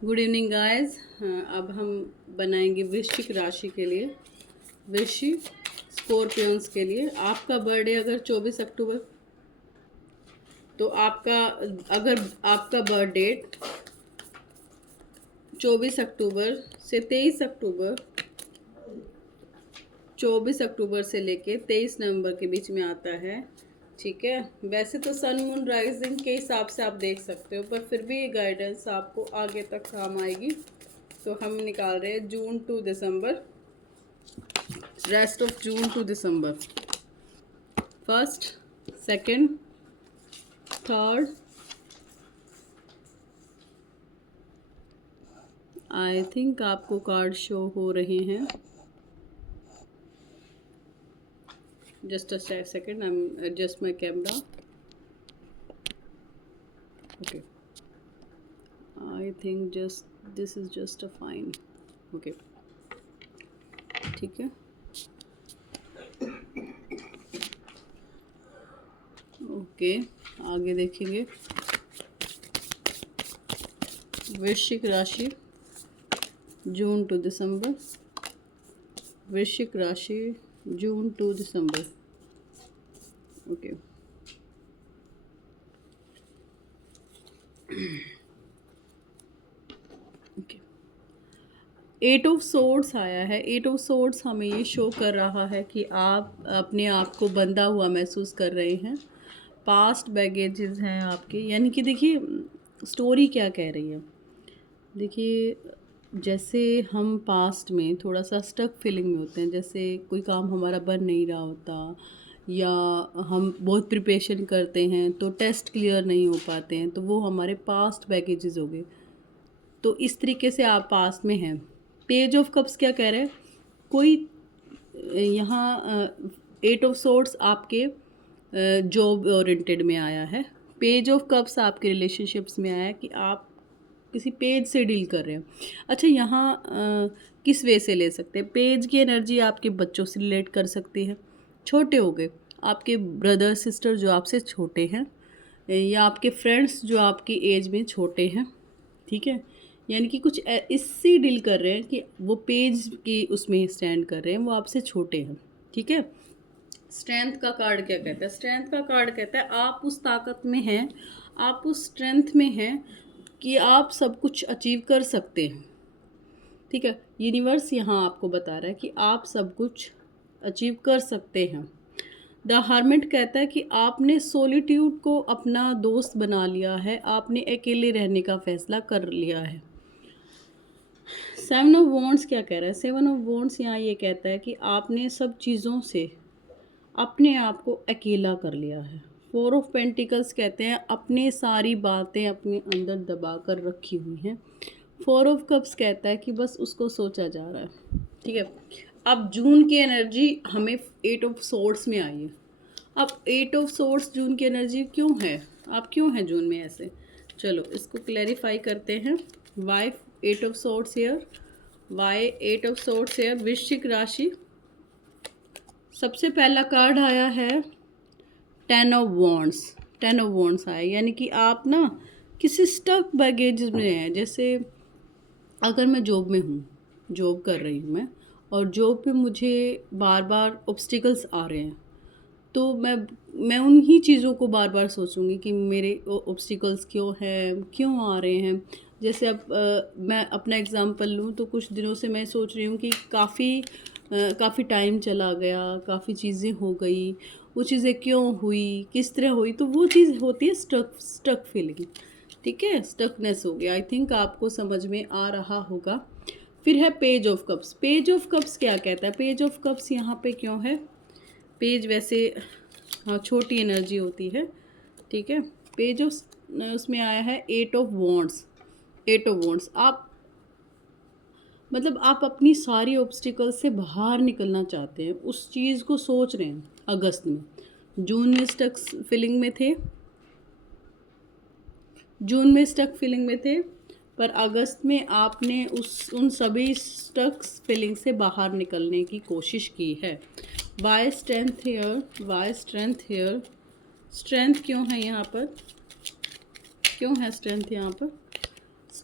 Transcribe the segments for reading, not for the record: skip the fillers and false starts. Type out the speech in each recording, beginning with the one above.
Good evening guys. अब हम बनाएंगे वृश्चिक राशि के लिए, वृश्चिक स्कॉर्पियंस के लिए। आपका बर्थडे अगर 24 अक्टूबर, तो अगर आपका बर्थ डेट 24 अक्टूबर से 23 अक्टूबर, 24 अक्टूबर से लेके 23 नवंबर के बीच में आता है, ठीक है। वैसे तो सन मून राइजिंग के हिसाब से आप देख सकते हो, पर फिर भी ये गाइडेंस आपको आगे तक काम आएगी। तो हम निकाल रहे हैं June to December, rest of June to December, first, second, third, I think आपको कार्ड शो हो रहे हैं। Just a second, I am adjust my camera. Okay, I think just this is just a fine. Okay, ठीक है। Okay, आगे देखेंगे। वृश्चिक राशि जून टू दिसंबर, वृश्चिक राशि June to December. Okay, okay. Eight of swords आया है। एट ऑफ सोर्ड्स हमें ये शो कर रहा है कि आप अपने आप को बंधा हुआ महसूस कर रहे हैं। पास्ट बैगेजेस हैं आपके, यानी कि देखिए स्टोरी क्या कह रही है। देखिए, जैसे हम पास्ट में थोड़ा सा स्टक फीलिंग में होते हैं, जैसे कोई काम हमारा बन नहीं रहा होता, या हम बहुत प्रिपरेशन करते हैं तो टेस्ट क्लियर नहीं हो पाते हैं, तो वो हमारे पास्ट बैगेजेस हो गए। तो इस तरीके से आप पास्ट में हैं। पेज ऑफ कप्स क्या कह रहे हैं, कोई यहाँ एट ऑफ सोर्ड्स आपके जॉब ओरिएंटेड में आया है। पेज ऑफ कप्स आपके रिलेशनशिप्स में आया है कि आप किसी पेज से डील कर रहे हैं। अच्छा, यहाँ किस वे से ले सकते हैं पेज की एनर्जी, आपके बच्चों से रिलेट कर सकती है। छोटे हो गए आपके ब्रदर सिस्टर जो आपसे छोटे हैं, या आपके फ्रेंड्स जो आपकी एज में छोटे हैं, ठीक है। यानी कि कुछ इससे डील कर रहे हैं कि वो पेज की उसमें स्टैंड कर रहे हैं, वो आपसे छोटे हैं, ठीक है। स्ट्रेंथ का कार्ड क्या कहता है, स्ट्रेंथ का कार्ड कहता है आप उस ताकत में हैं, आप उस स्ट्रेंथ में हैं कि आप सब कुछ अचीव कर सकते हैं, ठीक है। यूनिवर्स यहाँ आपको बता रहा है कि आप सब कुछ अचीव कर सकते हैं। द हर्मिट कहता है कि आपने सोलिट्यूड को अपना दोस्त बना लिया है, आपने अकेले रहने का फैसला कर लिया है। सेवन ऑफ वॉन्ड्स क्या कह रहा है, सेवन ऑफ वॉन्ड्स यहाँ ये कहता है कि आपने सब चीज़ों से अपने आप को अकेला कर लिया है। फोर ऑफ पेंटिकल्स कहते हैं अपने सारी बातें अपने अंदर दबा कर रखी हुई हैं। फोर ऑफ कप्स कहता है कि बस उसको सोचा जा रहा है, ठीक है। अब जून की एनर्जी हमें एट ऑफ सोर्ड्स में आई है। अब एट ऑफ सोर्ड्स जून की एनर्जी क्यों है, आप क्यों हैं जून में ऐसे, चलो इसको क्लैरिफाई करते हैं। Why eight of swords here, why eight of swords here, वृश्चिक राशि। सबसे पहला कार्ड आया है ten of wands, ten of wands आया, यानी कि आप ना किसी स्टक बैगेज में हैं। जैसे अगर मैं जॉब में हूँ, जॉब कर रही हूँ मैं, और जॉब पे मुझे बार बार ऑब्स्टिकल्स आ रहे हैं, तो मैं उन्हीं चीज़ों को बार बार सोचूंगी कि मेरे ऑब्स्टिकल्स क्यों हैं, क्यों आ रहे हैं। जैसे अब मैं अपना एग्ज़ाम्पल लूँ तो कुछ दिनों से मैं सोच रही हूँ कि काफ़ी टाइम चला गया, काफ़ी चीज़ें हो गई, वो चीज़ें क्यों हुई, किस तरह हुई, तो वो चीज़ होती है स्टक फीलिंग, ठीक है। स्टकनेस हो गया। आई थिंक आपको समझ में आ रहा होगा। फिर है page of cups. Page of cups क्या कहता है, पेज ऑफ कप्स यहाँ पे क्यों है, पेज वैसे हाँ छोटी एनर्जी होती है, ठीक है। पेज ऑफ उसमें आया है eight of wands. Eight of wands, आप मतलब आप अपनी सारी ऑब्स्टिकल से बाहर निकलना चाहते हैं, उस चीज़ को सोच रहे हैं। अगस्त में, जून में स्टक फीलिंग में थे, जून में स्टक फीलिंग में थे, पर अगस्त में आपने उन सभी स्टक फीलिंग से बाहर निकलने की कोशिश की है। Why strength here, why strength here, strength क्यों है यहाँ पर, क्यों है स्ट्रेंथ यहाँ पर,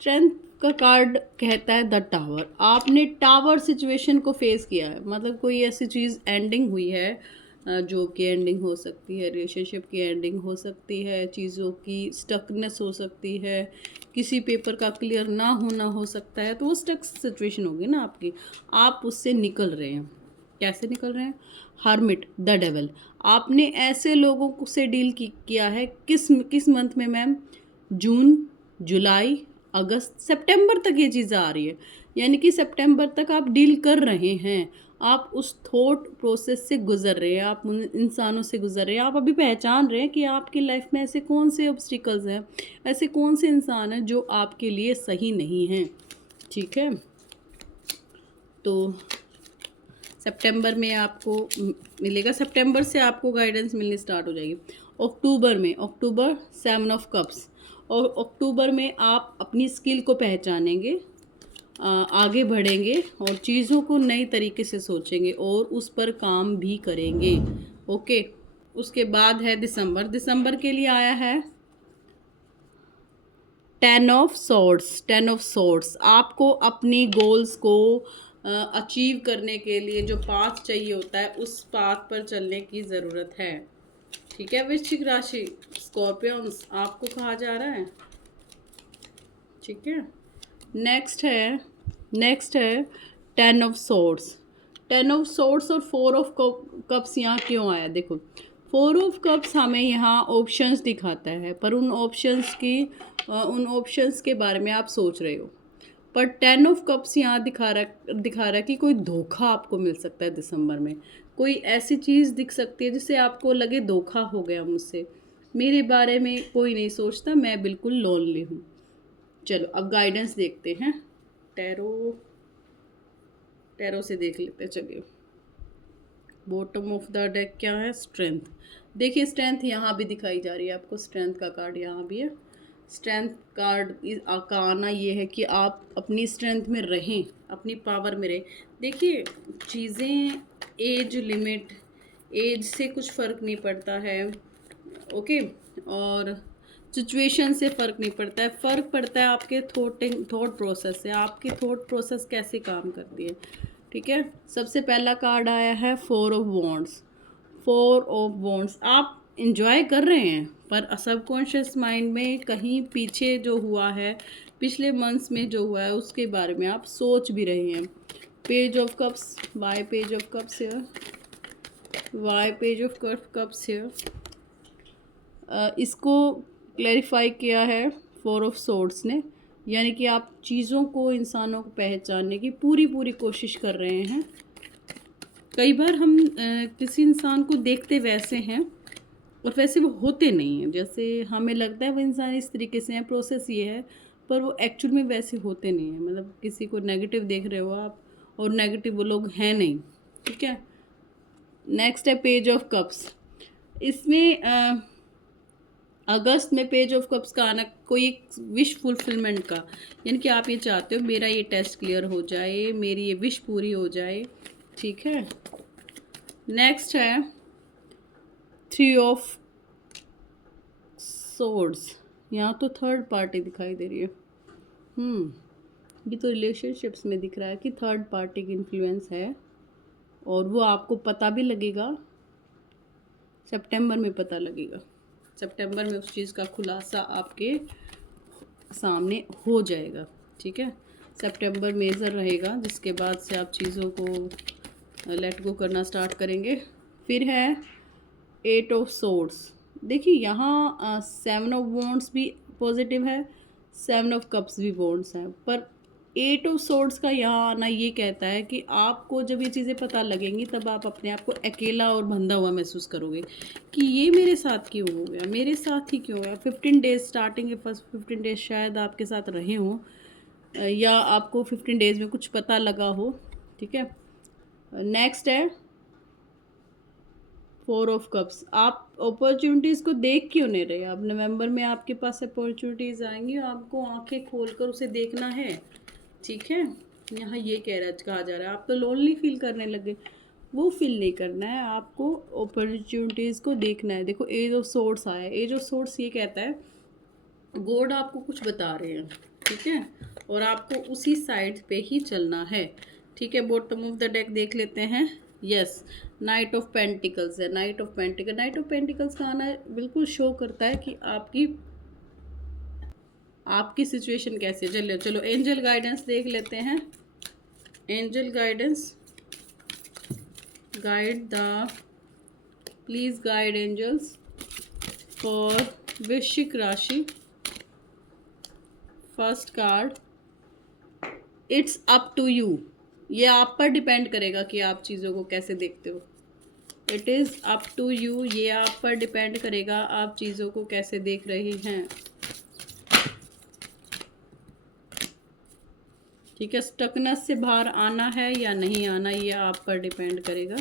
स्ट्रेंथ का कार्ड कहता है द टावर। आपने टावर सिचुएशन को फेस किया है, मतलब कोई ऐसी चीज़ एंडिंग हुई है, जॉब की एंडिंग हो सकती है, रिलेशनशिप की एंडिंग हो सकती है, चीज़ों की स्टकनेस हो सकती है, किसी पेपर का क्लियर ना होना हो सकता है, तो वो स्टक सिचुएशन होगी ना आपकी। आप उससे निकल रहे हैं। कैसे निकल रहे हैं? Hermit, the devil. आपने ऐसे लोगों से डील किया है किस किस मंथ में मैम? जून, जुलाई, अगस्त, सितंबर तक ये चीज़ आ रही है। यानी कि सितंबर तक आप डील कर रहे हैं, आप उस थॉट प्रोसेस से गुजर रहे हैं, आप उन इंसानों से गुजर रहे हैं, आप अभी पहचान रहे हैं कि आपकी लाइफ में ऐसे कौन से ऑब्स्टिकल्स हैं, ऐसे कौन से इंसान हैं जो आपके लिए सही नहीं हैं। ठीक है, तो सितंबर में आपको मिलेगा, सितंबर से आपको गाइडेंस मिलनी स्टार्ट हो जाएगी। अक्टूबर में, अक्टूबर 7 ऑफ कप्स, और अक्टूबर में आप अपनी स्किल को पहचानेंगे, आगे बढ़ेंगे और चीज़ों को नई तरीके से सोचेंगे और उस पर काम भी करेंगे। ओके, उसके बाद है दिसंबर। दिसंबर के लिए आया है 10 ऑफ सॉर्ड्स। 10 ऑफ सॉर्ड्स आपको अपनी गोल्स को अचीव करने के लिए जो पाथ चाहिए होता है उस पाथ पर चलने की ज़रूरत है। ठीक है वृश्चिक राशि, स्कॉर्पियंस, आपको कहा जा रहा है। ठीक है, नेक्स्ट है 10 ऑफ सॉर्ड्स। 10 ऑफ सॉर्ड्स और 4 ऑफ कप्स यहाँ क्यों आया? देखो, 4 ऑफ कप्स हमें यहाँ ऑप्शंस दिखाता है, पर उन ऑप्शंस के बारे में आप सोच रहे हो। पर 10 ऑफ कप्स यहाँ दिखा रहा है कि कोई धोखा आपको मिल सकता है दिसंबर में। कोई ऐसी चीज़ दिख सकती है जिससे आपको लगे धोखा हो गया मुझसे, मेरे बारे में कोई नहीं सोचता, मैं बिल्कुल लोनली हूँ। चलो अब गाइडेंस देखते हैं, टैरो से देख लेते हैं। चलिए, बॉटम ऑफ द डेक क्या है? स्ट्रेंथ। देखिए स्ट्रेंथ यहाँ भी दिखाई जा रही है आपको, स्ट्रेंथ का कार्ड यहाँ भी है। स्ट्रेंथ कार्ड का आना ये है कि आप अपनी स्ट्रेंथ में रहें, अपनी पावर में रहें। देखिए चीज़ें, एज लिमिट, एज से कुछ फ़र्क नहीं पड़ता है। ओके, और सिचुएशन से फ़र्क नहीं पड़ता है, फ़र्क पड़ता है आपके थॉट प्रोसेस से, आपकी थॉट प्रोसेस कैसे काम करती है। ठीक है, सबसे पहला कार्ड आया है 4 ऑफ वॉन्ड्स। 4 ऑफ वॉन्ड्स, आप इंजॉय कर रहे हैं पर सबकॉन्शियस माइंड में कहीं पीछे जो हुआ है, पिछले मंथ्स में जो हुआ है उसके बारे में आप सोच भी रहे हैं। Page of cups, why page of cups है, वाई पेज ऑफ कप्स है। इसको क्लैरिफाई किया है 4 ऑफ सोर्ड्स ने, यानी कि आप चीज़ों को, इंसानों को पहचानने की पूरी कोशिश कर रहे हैं। कई बार हम किसी इंसान को देखते वैसे हैं और वैसे वो होते नहीं हैं, जैसे हमें लगता है वो इंसान इस तरीके से है, प्रोसेस ये है, पर वो एक्चुअल में वैसे होते नहीं हैं। मतलब किसी को नेगेटिव देख रहे हो आप और नेगेटिव वो लोग हैं नहीं। ठीक है, नेक्स्ट है पेज ऑफ कप्स। इसमें अगस्त में पेज ऑफ कप्स का आना कोई एक विश फुलफिलमेंट का, यानी कि आप ये चाहते हो मेरा ये टेस्ट क्लियर हो जाए, मेरी ये विश पूरी हो जाए। ठीक है, नेक्स्ट है 3 ऑफ सोर्ड्स। यहाँ तो थर्ड पार्टी दिखाई दे रही है। ये तो रिलेशनशिप्स में दिख रहा है कि थर्ड पार्टी की इन्फ्लुएंस है, और वो आपको पता भी लगेगा, सितंबर में पता लगेगा। सितंबर में उस चीज़ का खुलासा आपके सामने हो जाएगा। ठीक है, सितंबर मेजर रहेगा, जिसके बाद से आप चीज़ों को लेट गो करना स्टार्ट करेंगे। फिर है 8 ऑफ सोर्ड्स। देखिए यहाँ 7 ऑफ वॉन्ड्स भी पॉजिटिव है, 7 ऑफ कप्स भी वॉन्ड्स हैं, पर 8 ऑफ सोर्ड्स का यहाँ आना ये कहता है कि आपको जब ये चीज़ें पता लगेंगी तब आप अपने आप को अकेला और बंधा हुआ महसूस करोगे कि ये मेरे साथ क्यों हो गया, मेरे साथ ही क्यों हो गया। 15 डेज, स्टार्टिंग के फर्स्ट 15 डेज शायद आपके साथ रहे हों, या आपको 15 डेज में कुछ पता लगा हो। ठीक है, नेक्स्ट है 4 ऑफ कप्स। आप अपॉर्चुनिटीज़ को देख क्यों नहीं रहे? अब नवंबर में आपके पास अपॉर्चुनिटीज़ आएंगी, आपको आंखें खोलकर उसे देखना है। ठीक है, यहाँ ये कहा जा रहा है आप तो लोनली फील करने लगे, वो फील नहीं करना है, आपको अपॉर्चुनिटीज़ को देखना है। देखो एज ऑफ सोर्स आया है, एज ऑफ सोर्स ये कहता है गॉड आपको कुछ बता रहे हैं, ठीक है, और आपको उसी साइड पे ही चलना है, ठीक है। बॉटम ऑफ द डेक देख लेते हैं। यस, नाइट ऑफ पेंटिकल्स है। नाइट ऑफ पेंटिकल्स का आना बिल्कुल शो करता है कि आपकी सिचुएशन कैसी है। चलो चलो एंजल गाइडेंस देख लेते हैं। Angel guidance, guide the, please guide angels for वृश्चिक राशि। First card, it's up to you. ये आप पर डिपेंड करेगा कि आप चीज़ों को कैसे देखते हो। It is up to you, ये आप पर डिपेंड करेगा आप चीज़ों को कैसे देख रही हैं, ठीक है। स्टकनेस से बाहर आना है या नहीं आना, ये आप पर डिपेंड करेगा।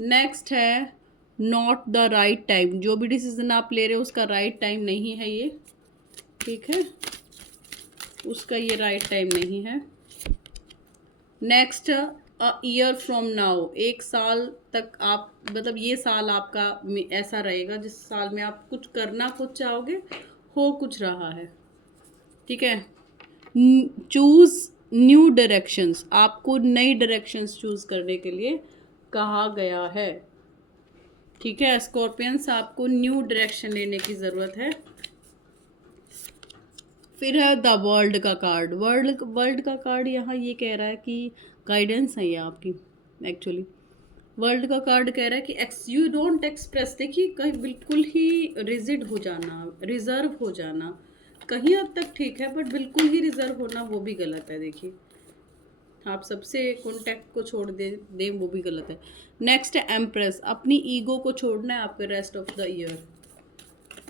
नेक्स्ट है नॉट द राइट टाइम। जो भी डिसीजन आप ले रहे हो उसका राइट टाइम नहीं है ये, ठीक है, उसका ये राइट टाइम नहीं है। Next, a year from now, एक साल तक आप, मतलब ये साल आपका ऐसा रहेगा जिस साल में आप कुछ करना कुछ चाहोगे, हो कुछ रहा है, ठीक है। चूज न्यू डायरेक्शंस, आपको नई डायरेक्शंस चूज करने के लिए कहा गया है, ठीक है। स्कॉर्पियंस, आपको न्यू डायरेक्शन लेने की ज़रूरत है। फिर है द वर्ल्ड का कार्ड। वर्ल्ड का कार्ड यहाँ ये कह रहा है कि गाइडेंस है ये आपकी। एक्चुअली वर्ल्ड का कार्ड कह रहा है कि यू डोंट एक्सप्रेस, देखिए कहीं बिल्कुल ही रिजिड हो जाना, रिजर्व हो जाना, कहीं हद तक ठीक है बट बिल्कुल ही रिजर्व होना वो भी गलत है। देखिए आप सबसे कॉन्टेक्ट को छोड़ दें वो भी गलत है। नेक्स्ट है एम्प्रेस, अपनी ईगो को छोड़ना है आपके rest of the year.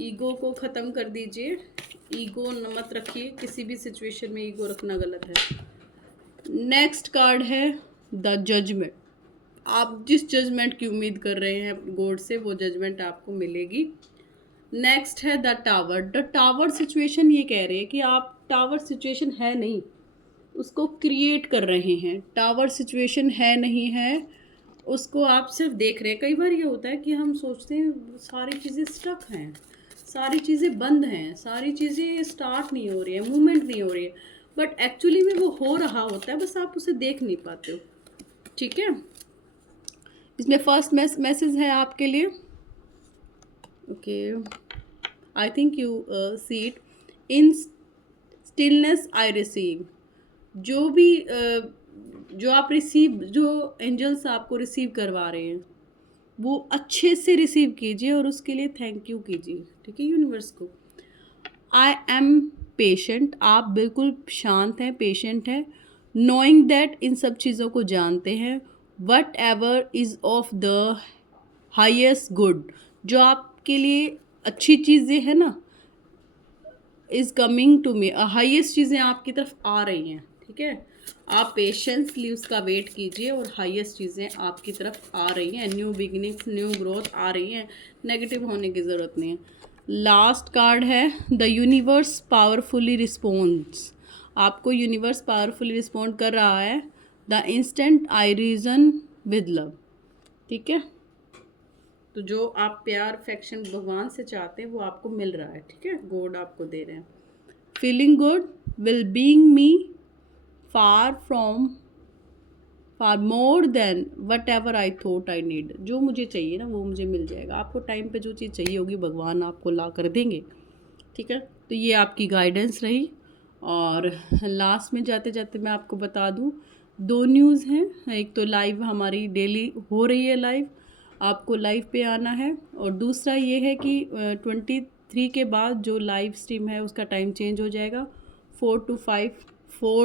Ego को ख़त्म कर दीजिए, ईगो मत रखिए, किसी भी सिचुएशन में ईगो रखना गलत है। नेक्स्ट कार्ड है द जजमेंट। आप जिस जजमेंट की उम्मीद कर रहे हैं गॉड से, वो जजमेंट आपको मिलेगी। नेक्स्ट है the tower. The tower situation ये कह रही है कि आप, टावर सिचुएशन है नहीं, उसको क्रिएट कर रहे हैं। टावर सिचुएशन है नहीं है, उसको आप सिर्फ देख रहे हैं। कई बार ये होता है कि हम सोचते हैं सारी चीज़ें स्टक हैं, सारी चीज़ें बंद हैं, सारी चीज़ें स्टार्ट नहीं हो रही है, मूवमेंट नहीं हो रही है, बट एक्चुअली में वो हो रहा होता है, बस आप उसे देख नहीं पाते हो, ठीक है। इसमें फर्स्ट मैसेज है आपके लिए, okay, I think you see it, in stillness I receive. जो भी जो आप रिसीव, जो एंजल्स आपको रिसीव करवा रहे हैं वो अच्छे से रिसीव कीजिए और उसके लिए थैंक यू कीजिए, ठीक है, यूनिवर्स को। आई एम पेशेंट, आप बिल्कुल शांत हैं, पेशेंट हैं। नोइंग दैट, इन सब चीज़ों को जानते हैं। Whatever is of the highest good, जो आपके लिए अच्छी चीज़ें हैं ना, is coming to me, highest चीज़ें आपकी तरफ आ रही हैं, ठीक है। आप पेशेंसली उसका वेट कीजिए और हाईएस्ट चीज़ें आपकी तरफ आ रही हैं, न्यू बिगिनिंग्स, न्यू ग्रोथ आ रही हैं, नेगेटिव होने की ज़रूरत नहीं है। लास्ट कार्ड है द यूनिवर्स पावरफुली रिस्पॉन्ड्स। आपको यूनिवर्स पावरफुली रिस्पॉन्ड कर रहा है। The instant I reason with love, ठीक है। तो जो आप प्यार अफेक्शन भगवान से चाहते हैं वो आपको मिल रहा है, ठीक है, गॉड आपको दे रहे हैं। Feeling good, will being me, far from, far more than what ever I thought I need. जो मुझे चाहिए ना वो मुझे मिल जाएगा। आपको टाइम पे जो चीज़ चाहिए होगी भगवान आपको ला कर देंगे, ठीक है। तो ये आपकी गाइडेंस रही। और लास्ट में जाते जाते मैं आपको बता दूँ, दो न्यूज़ हैं। एक तो लाइव हमारी डेली हो रही है लाइव, आपको लाइव पे आना है। और दूसरा ये है कि 23 के बाद जो लाइव स्ट्रीम है उसका टाइम चेंज हो जाएगा। 4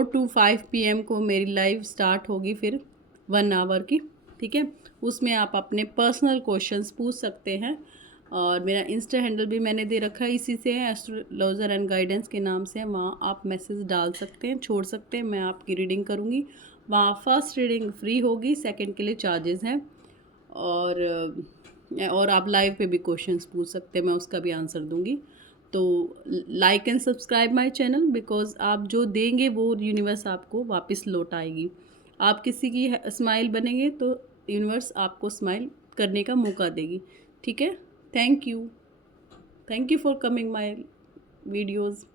to 5 PM को मेरी लाइव स्टार्ट होगी, फिर 1 आवर की, ठीक है। उसमें आप अपने पर्सनल क्वेश्चंस पूछ सकते हैं। और मेरा इंस्टा हैंडल भी मैंने दे रखा है, इसी से है, एस्ट्रोलॉजर एंड गाइडेंस के नाम से। वहाँ आप मैसेज डाल सकते हैं, छोड़ सकते हैं, मैं आपकी रीडिंग करूँगी। वहाँ फर्स्ट रीडिंग फ्री होगी, सेकंड के लिए चार्जेस हैं। और आप लाइव पे भी क्वेश्चंस पूछ सकते हैं, मैं उसका भी आंसर दूंगी। तो like and subscribe my channel, because आप जो देंगे वो यूनिवर्स आपको वापस लौट आएगी। आप किसी की स्माइल बनेंगे तो यूनिवर्स आपको स्माइल करने का मौका देगी, ठीक है। Thank you. Thank you for coming my videos.